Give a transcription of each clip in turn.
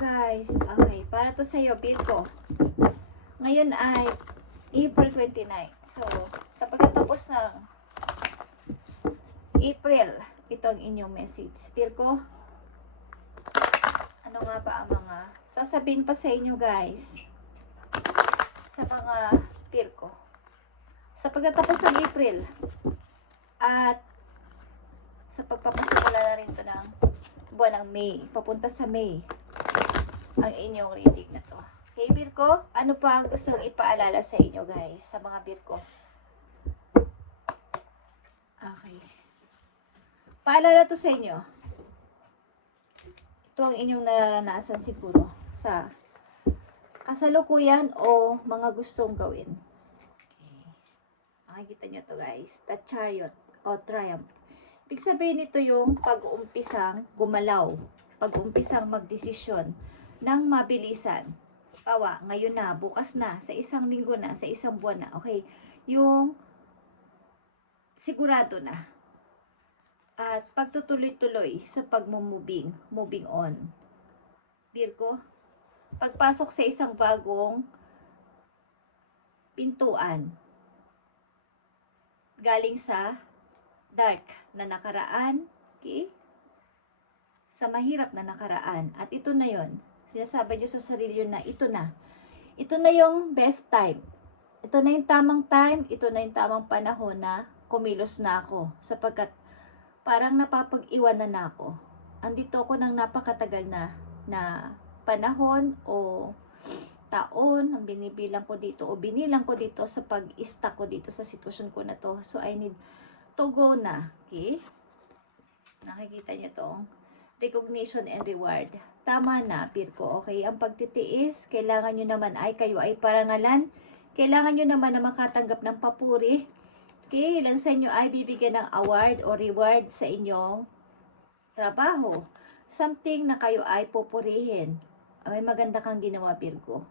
guys. Okay, para to sa'yo, Virgo. Ngayon ay April 29. So, sa pagkatapos ng April, ito ang inyong message. Virgo, ano nga ba ang mga sasabihin pa sa inyo guys? Sa mga Virgo. Sa pagkatapos ng April at sa pagpapasimula na rin to ng buwan ng May, papunta sa May, ang inyong reading na to. Okay, Virgo, ano pa ang gusto kong ipaalala sa inyo guys, sa mga Virgo? Okay. Paalala to sa inyo. Ito ang inyong nararanasan siguro sa kasalukuyan o mga gustong gawin. Okay. Makikita nyo to guys, the Chariot o Triumph. Ibig sabihin nito yung pag-uumpisang gumalaw, pag-uumpisang magdesisyon ng mabilisan. Ngayon na, bukas na, sa isang linggo na, sa isang buwan na, okay? Yung sigurado na. At pagtutuloy-tuloy sa moving on. Virgo, pagpasok sa isang bagong pintuan, galing sa dark na nakaraan, okay? Sa mahirap na nakaraan. At ito na yon. Sinasabi nyo sa sarili na ito na. Ito na yung best time. Ito na yung tamang time. Ito na yung tamang panahon na kumilos na ako. Sapagkat parang napapag-iwanan na ako. Andito ako ng napakatagal na panahon o taon ang binibilang ko dito o binilang ko dito sa pag-stuck ko dito sa sitwasyon ko na to. So I need to go na. Okay? Nakikita nyo to. Recognition and reward. Tama na, Virgo. Okay? Ang pagtitiis, kailangan nyo naman ay kayo ay parangalan. Kailangan nyo naman na makatanggap ng papuri. Okay? Ilan sa inyo ay bibigyan ng award o reward sa inyong trabaho. Something na kayo ay pupurihin. May maganda kang ginawa, Virgo.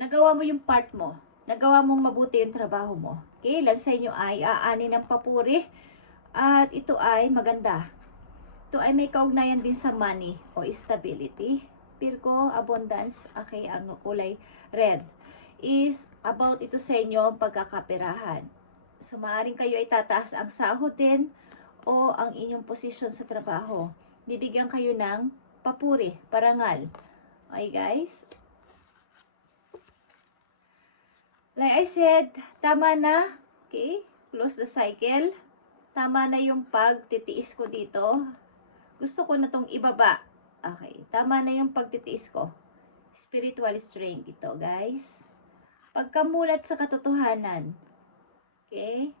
Nagawa mo yung part mo. Nagawa mong mabuti yung trabaho mo. Okay? Ilan sa inyo ay aani ng papuri. At ito ay maganda. Ito ay may kaugnayan din sa money o stability. Virgo, abundance, okay, ang kulay red is about ito sa inyo pagkakaperahan. So, maaaring kayo ay tataas ang sahod din o ang inyong posisyon sa trabaho. Bibigyan kayo ng papuri, parangal. Okay, guys? Like I said, tama na. Okay? Close the cycle. Tama na yung pagtitiis ko dito. Gusto ko na tong ibaba. Okay. Tama na yung pagtitiis ko. Spiritual strength ito, guys. Pagkamulat sa katotohanan. Okay?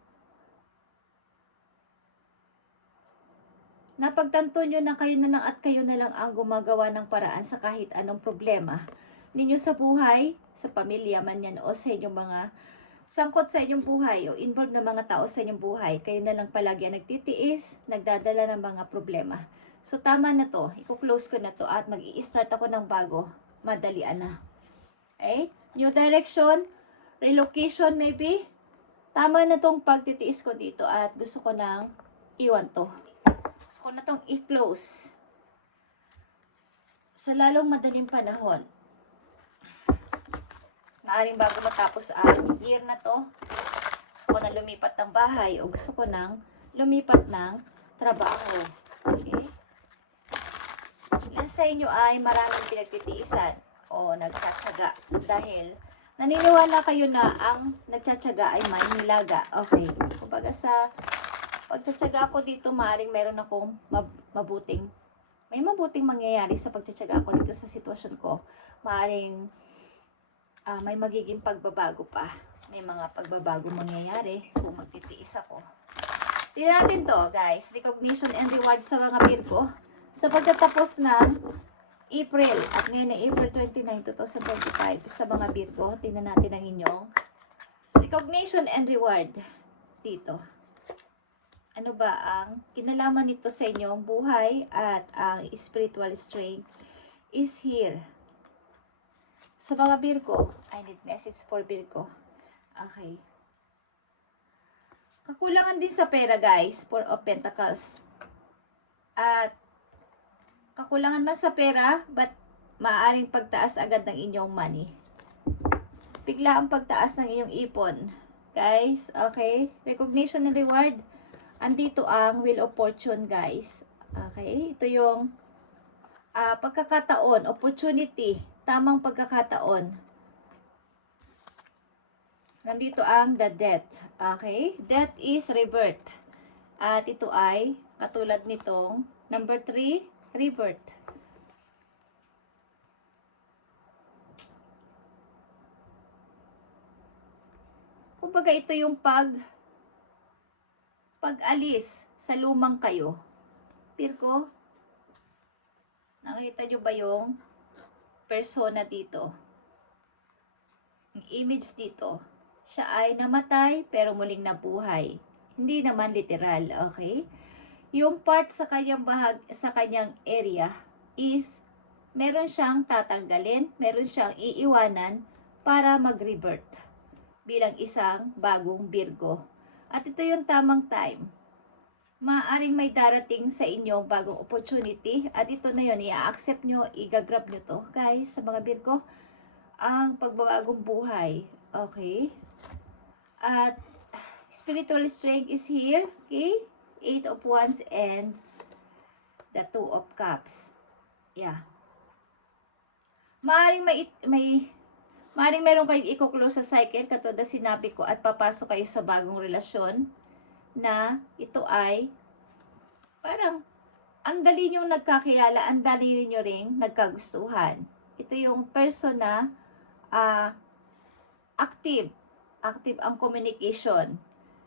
Napagtanto nyo na kayo na lang at kayo na lang ang gumagawa ng paraan sa kahit anong problema ninyo sa buhay, sa pamilya man yan o sa inyong mga sangkot sa inyong buhay o involved na mga tao sa inyong buhay. Kayo na lang palagi ang nagtitiis, nagdadala ng mga problema. So tama na to, i-close ko na to at mag-i-start ako ng bago. Madalian na. Okay? New direction, relocation maybe. Tama na tong pagtitiis ko dito at gusto ko nang iwan to. Gusto ko na tong i-close. Sa lalong madaling panahon. Maaring bago matapos ang year na to, gusto ko na lumipat ng bahay o gusto ko nang lumipat ng trabaho. Okay? Ilan sa inyo ay maraming pinagtitiisan o nagtsatsaga dahil naniniwala kayo na ang nagtsatsaga ay may nilaga. Okay. Kumbaga sa pagtsatsaga ko dito, maaring meron akong may mabuting mangyayari sa pagtsatsaga ko dito sa sitwasyon ko. Maaring may magiging pagbabago pa. May mga pagbabago mangyayari kung magtitiis ako. Tingnan natin to, guys. Recognition and reward sa mga Virgo. Sa pagtatapos ng April, at ngayon na April 29, 2025, sa mga Virgo, tingnan natin ang inyong recognition and reward dito. Ano ba ang kinalaman nito sa inyong buhay at ang spiritual strength is here. Sa mga Virgo, I need message for Virgo. Okay. Kakulangan din sa pera, guys, Four of Pentacles. At kakulangan man sa pera, but maaaring pagtaas agad ng inyong money. Bigla ang pagtaas ng inyong ipon. Guys, okay? Recognition and reward. Andito ang Wheel of Fortune, guys. Okay? Ito yung pagkakataon, opportunity, tamang pagkakataon. Nandito ang the death. Okay? Death is rebirth. At ito ay katulad nitong number 3, rebirth. Kumbaga ito yung pag-alis sa lumang kayo. Virgo, nakita nyo ba yung persona dito? Yung image dito. Siya ay namatay pero muling nabuhay. Hindi naman literal, okay? Yung part sa kanyang sa kanyang area is meron siyang tatanggalin, meron siyang iiwanan para mag-rebirth bilang isang bagong Virgo. At ito yung tamang time. Maaaring may darating sa inyong bagong opportunity at ito na yun, i-accept nyo, i-grab nyo to, guys, sa mga Virgo, ang pagbabagong buhay. Okay? At spiritual strength is here, okay? 8 of Wands and the 2 of Cups. Yeah. Maaaring meron kayong i-close sa cycle, katulad na sinabi ko, at papasok kayo sa bagong relasyon na ito ay parang ang dali nyo nagkakilala, ang dali nyo ring nagkagustuhan. Ito yung person na active ang communication.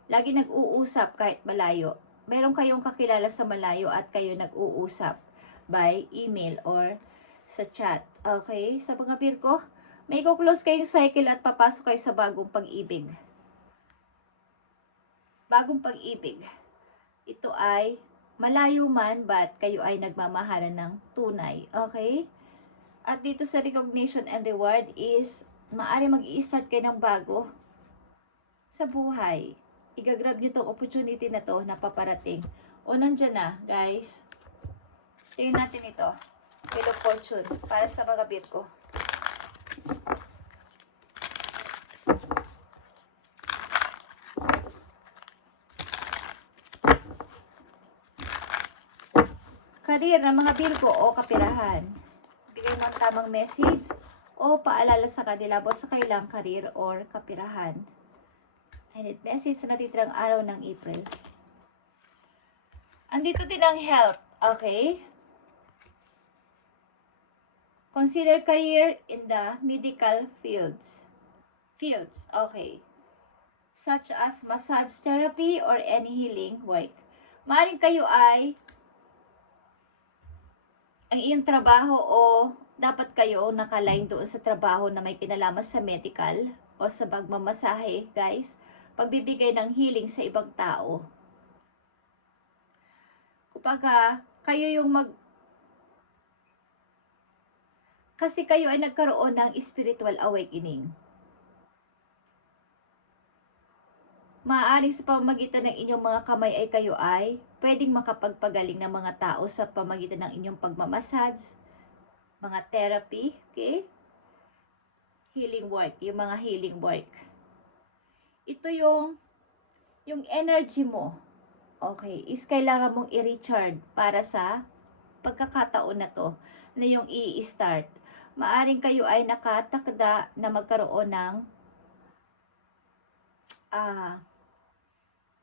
Lagi nag-uusap kahit malayo. Meron kayong kakilala sa malayo at kayo nag-uusap by email or sa chat. Okay? Sa mga Virgo, may close kayong cycle at papasok kayo sa bagong pag-ibig. Bagong pag-ibig. Ito ay malayo man, but kayo ay nagmamahalan ng tunay. Okay? At dito sa recognition and reward is maaari mag-i-start kayo ng bago sa buhay. I-grab nyo itong opportunity na to na paparating. O nandyan na, guys. Tingnan natin ito. Wheel of Fortune para sa mga Virgo. Career ng mga Virgo o kapirahan. Bigay mo ang tamang message o paalala sa kanila about sa kailang career or kapirahan. I need message sa natitirang araw ng April. Andito din ang health. Okay? Consider career in the medical fields. Okay. Such as massage therapy or any healing work. Maaaring kayo ay ang iyong trabaho o dapat kayo nakaline doon sa trabaho na may kinalaman sa medical o sa pagmamasahe, guys. Pagbibigay ng healing sa ibang tao. Kapag kayo yung kasi kayo ay nagkaroon ng spiritual awakening. Maaaring sa pamamagitan ng inyong mga kamay ay kayo ay pwedeng makapagpagaling ng mga tao sa pamamagitan ng inyong pagmamassage, mga therapy, okay? Healing work, yung mga healing work. Ito yung energy mo, okay, is kailangan mong i-recharge para sa pagkakataon na to, na yung i-start. Maaring kayo ay nakatakda na magkaroon ng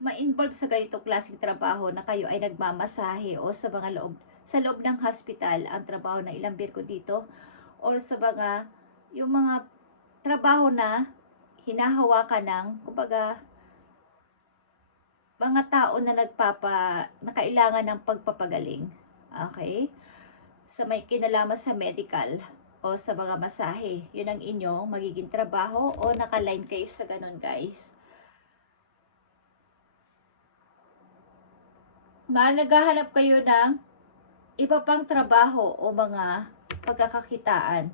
ma-involve sa ganitong klaseng trabaho na kayo ay nagmamasahe o sa loob ng hospital ang trabaho ng ilang Virgo dito, or sa yung mga trabaho na hinahawakan ng, kumbaga, mga tao na kailangan ng pagpapagaling. Okay? Sa may kinalaman sa medical o sa mga masahe. Yun ang inyong magiging trabaho o nakaline kayo sa ganun, guys. Naghahanap kayo ng iba pang trabaho o mga pagkakakitaan.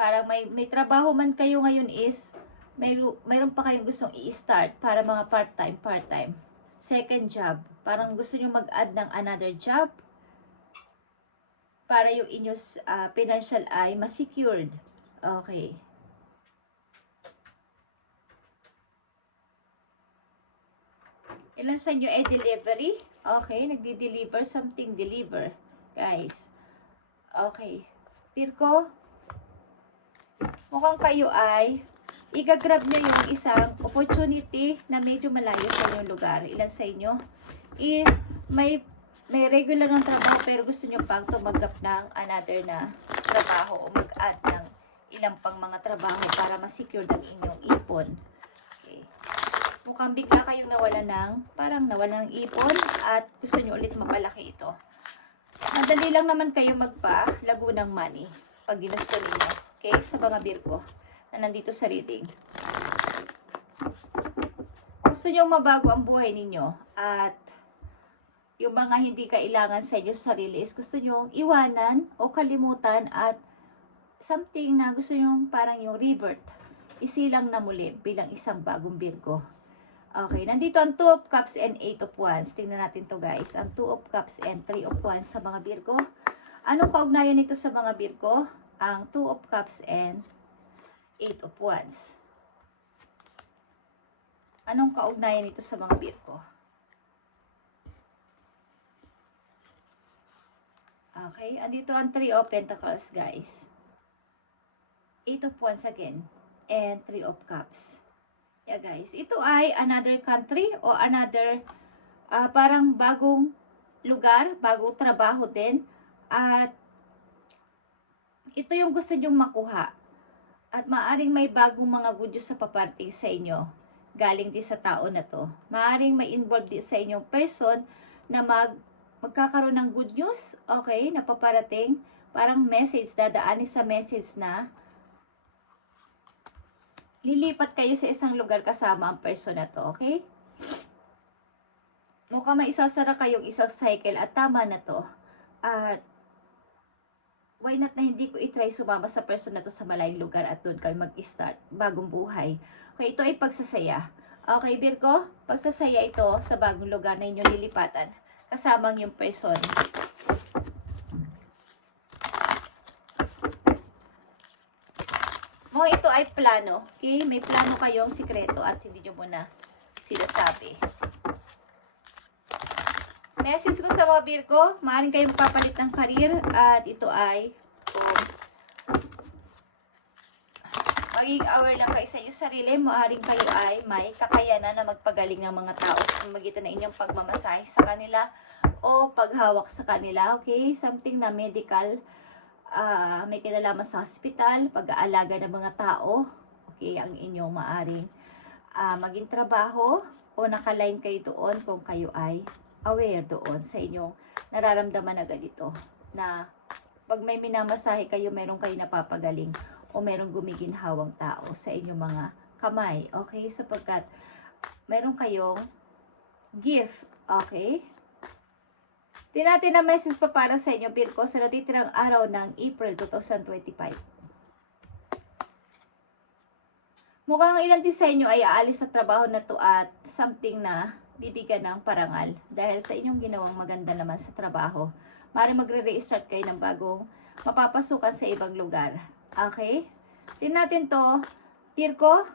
Parang may trabaho man kayo ngayon is mayroon pa kayong gustong i-start para mga part-time. Second job. Parang gusto nyo mag-add ng another job. para yung inyong financial ay ma-secured. Okay. Ilan sa inyo ay delivery? Okay, nagdi-deliver something, deliver. Guys. Okay. Virgo, mukhang kayo ay igagrab nyo yung isang opportunity na medyo malayo sa inyong lugar. Ilan sa inyo is may regular ng trabaho pero gusto nyo pang tumaggap ng another na trabaho o mag-add ng ilang pang mga trabaho para ma-secure ang inyong ipon. Okay. Mukhang bigla kayong parang nawala ng ipon at gusto nyo ulit mapalaki ito. Madali lang naman kayo magpa-lago ng money pag ginusto ninyo. Okay? Sa mga Virgo na nandito sa reading. Gusto nyo mabago ang buhay ninyo at yung mga hindi kailangan sa inyo sarili is gusto nyo iwanan o kalimutan at something na gusto nyo parang yung rebirth. Isilang na muli bilang isang bagong Virgo. Okay, nandito ang 2 of Cups and 8 of Wands. Tingnan natin to guys. Ang 2 of Cups and 3 of Wands sa mga Virgo. Anong kaugnayan nito sa mga Virgo? Ang 2 of Cups and 8 of Wands. Anong kaugnayan nito sa mga Virgo? Okay, andito ang 3 of Pentacles guys. 8 of Wands again. And 3 of Cups. Yeah guys, ito ay another country o another parang bagong lugar, bagong trabaho din. At ito yung gusto nyong makuha. At maaring may bagong mga good news sa paparting sa inyo. Galing din sa tao na to. Maaring may involved din sa inyong person na magkakaroon ng good news. Okay, na paparating. Parang message, dadaanin sa message na lilipat kayo sa isang lugar kasama ang person na to, okay? Mukhang may isasara kayong isang cycle at tama na to. At why not na hindi ko i-try sumama sa person na to sa malayong lugar at doon kayo mag-start bagong buhay. Okay, ito ay pagsasaya. Okay, Virgo, pagsasaya ito sa bagong lugar na inyong lilipatan. Kasamang yung person. Ito ay plano. Okay? May plano kayong sikreto at hindi nyo muna sinasabi. Message ko sa mga Virgo, maaaring kayong papalit ng career at ito ay maging aware lang kayo sa inyong sarili. Maaaring kayo ay may kakayanan na magpagaling ng mga tao sa pamamagitan ng inyong pagmamasahe sa kanila o paghawak sa kanila. Okay? Something na medical. May kinalaman sa hospital, pag-aalaga ng mga tao, okay, ang inyong maaring maging trabaho o nakaline kayo doon kung kayo ay aware doon sa inyong nararamdaman na ganito, na pag may minamasahe kayo, meron kayo napapagaling o merong gumiginhawang tao sa inyong mga kamay, okay, sapagkat meron kayong gift, okay. Natin na message pa para sa inyo, Virgo, sa natitirang araw ng April 2025. Mukhang ilan din sa inyo ay aalis sa trabaho na to at something na bibigyan ng parangal dahil sa inyong ginawang maganda naman sa trabaho. Maaaring magre-restart kayo ng bagong mapapasukan sa ibang lugar. Okay? Tingnan natin to, Virgo,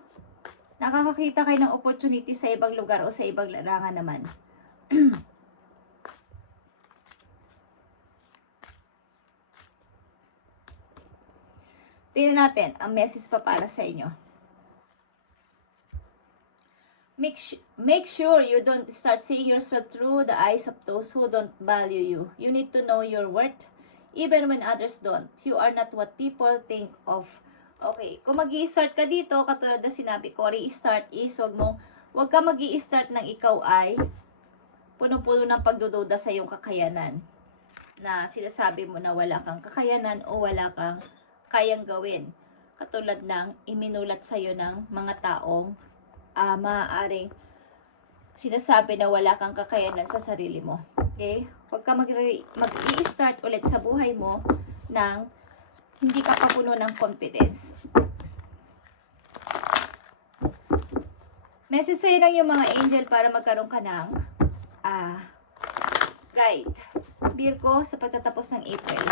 nakakakita kayo ng opportunity sa ibang lugar o sa ibang larangan naman. Tingnan natin ang message pa para sa inyo. Make sure you don't start seeing yourself through the eyes of those who don't value you. You need to know your worth, even when others don't. You are not what people think of. Okay, kung mag-i-start ka dito, katulad na sinabi ko, re-start is, wag ka mag-i-start ng ikaw ay puno-puno ng pagdududa sa iyong kakayanan. Na sinasabi mo na wala kang kakayanan o wala kang kayang gawin. Katulad ng iminulat sa'yo ng mga taong maaaring sinasabi na wala kang kakayanan sa sarili mo. Okay? Huwag ka mag-i-start ulit sa buhay mo ng hindi ka pa puno ng confidence. Message sa'yo lang yung mga angel para magkaroon ka ng guide. Virgo, sa pagtatapos ng April.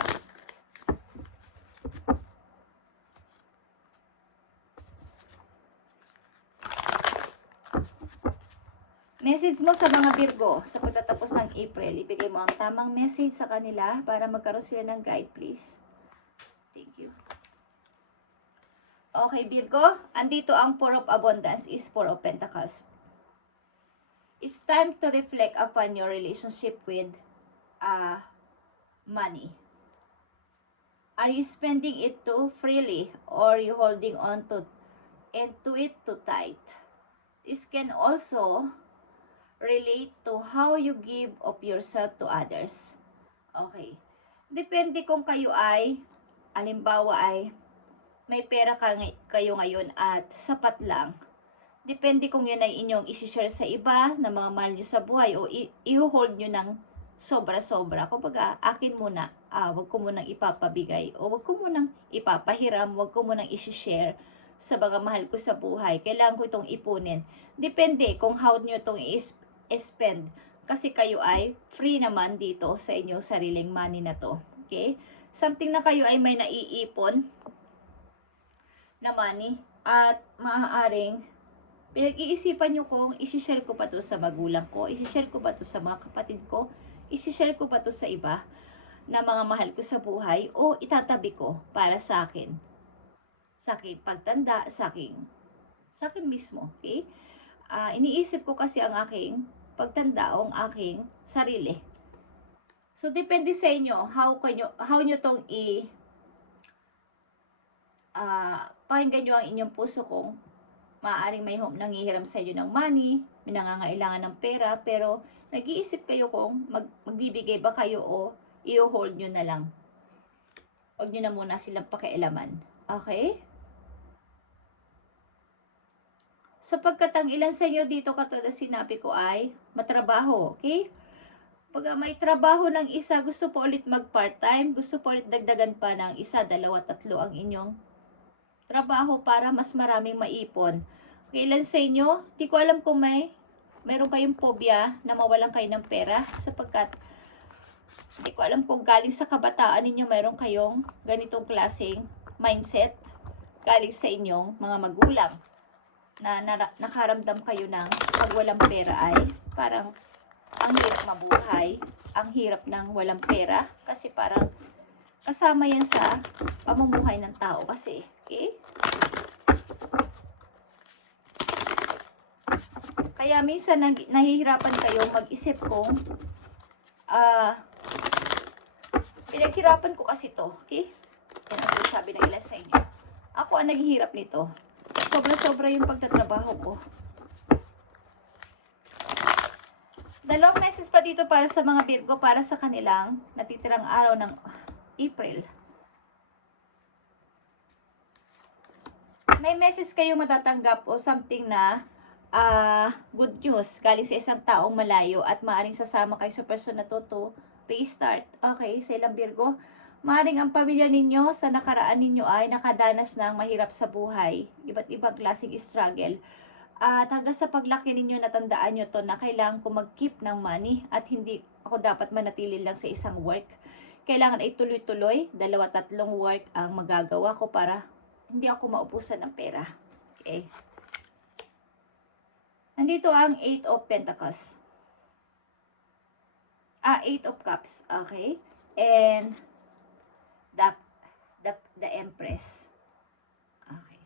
Message mo sa mga Virgo sa pagtatapos ng April. Ibigay mo ang tamang message sa kanila para magkaroon sila ng guide, please. Thank you. Okay, Virgo. Andito ang Four of Abundance is Four of Pentacles. It's time to reflect upon your relationship with money. Are you spending it too freely or you holding on to it too tight? This can also relate to how you give of yourself to others. Okay. Depende kung kayo ay, halimbawa ay, may pera kayo ngayon at sapat lang. Depende kung yun ay inyong isi-share sa iba na mga mahal nyo sa buhay o i-hold nyo ng sobra-sobra. Kumbaga, akin muna, wag ko munang ipapabigay o wag ko munang ipapahiram, wag ko munang isi-share sa mga mahal ko sa buhay. Kailangan ko itong ipunin. Depende kung how nyo itong spend. Kasi kayo ay free naman dito sa inyong sariling money na to. Okay? Something na kayo ay may naiipon na money at maaaring pinag-iisipan nyo kung isi-share ko pa to sa magulang ko, isi-share ko ba to sa mga kapatid ko, isi-share ko ba to sa iba na mga mahal ko sa buhay o itatabi ko para sa akin. Sa akin pagtanda, sa akin mismo. Okay? Iniisip ko kasi ang aking pagtanda o ang aking sarili. So, depende sa inyo how nyo tong pakinggan nyo ang inyong puso kung maaaring may nanghihiram sa inyo ng money, may nangangailangan ng pera, pero nag-iisip kayo kung magbibigay ba kayo o i-hold nyo na lang. Huwag nyo na muna silang pakialaman. Okay? Sapagkat ang ilan sa inyo dito, katulad sinabi ko, ay matrabaho. Okay? Pag may trabaho ng isa, gusto po ulit mag-part-time, gusto po ulit dagdagan pa ng isa, dalawa, tatlo ang inyong trabaho para mas maraming maipon. Kailan sa inyo, di ko alam kung meron kayong phobia na mawalan kayo ng pera sapagkat di ko alam kung galing sa kabataan ninyo meron kayong ganitong klaseng mindset galing sa inyong mga magulang na nakaramdam kayo ng pag walang pera ay parang ang hirap mabuhay, ang hirap ng walang pera kasi parang kasama yan sa pamumuhay ng tao kasi. Okay? Kaya minsan nahihirapan kayo mag-isip kung pinaghirapan ko kasi to. Okay? Yan ang sabi ng ilan sa inyo. Ako ang naghihirap nito. Sobra-sobra yung pagtatrabaho ko. Dalawang message pa dito para sa mga Virgo para sa kanilang natitirang araw ng April. May message kayo matatanggap o something na good news galing sa isang taong malayo at maaaring sasama kayo sa person na to restart. Okay, sa ilang Virgo, maaaring ang pamilya ninyo sa nakaraan ninyo ay nakadanas ng mahirap sa buhay, iba't ibang klaseng struggle. At hanggang sa paglaki ninyo, natandaan nyo to na kailangan ko mag-keep ng money at hindi ako dapat manatili lang sa isang work. Kailangan ay tuloy-tuloy, 2-3 work ang magagawa ko para hindi ako maubusan ng pera. Okay. Nandito ang 8 of Pentacles. 8 of Cups. Okay. And the Empress. Okay.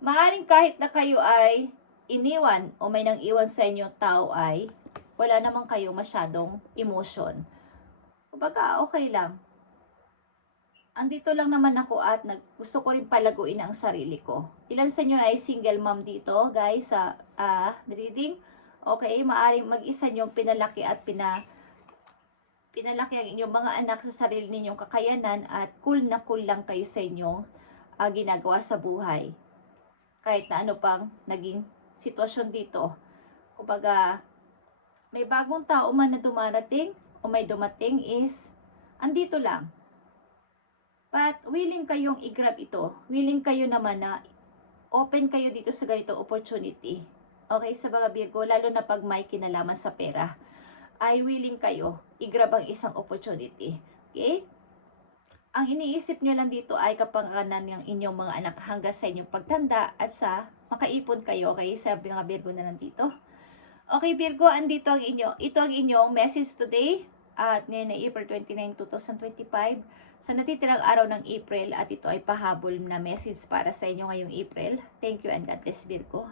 Maaaring kahit na kayo ay iniwan o may nang iwan sa inyo tao ay wala naman kayo masyadong emotion. Kumbaga, okay lang. Andito lang naman ako at gusto ko rin palaguin ang sarili ko. Ilan sa inyo ay single mom dito, guys, sa reading? Okay, maaaring mag-isa nyo pinalaki at pinalaki ang inyong mga anak sa sarili ninyong kakayanan at cool na cool lang kayo sa inyong ginagawa sa buhay. Kahit na ano pang naging sitwasyon dito. Kumbaga, may bagong tao man na dumarating o may dumating is andito lang. But willing kayong i-grab ito. Willing kayo naman na open kayo dito sa ganitong opportunity. Okay, sa mga Virgo, lalo na pag may kinalaman sa pera, ay willing kayo i-grab ang isang opportunity. Okay? Ang iniisip nyo lang dito ay kapakanan ng inyong mga anak hanggang sa inyong pagtanda at sa makaipon kayo. Kaya sabi nga Virgo na lang dito. Okay Virgo, ito ang inyong message today. At ngayon ay April 29, 2025. Sa natitirang araw ng April at ito ay pahabol na message para sa inyo ngayong April. Thank you and God bless Virgo.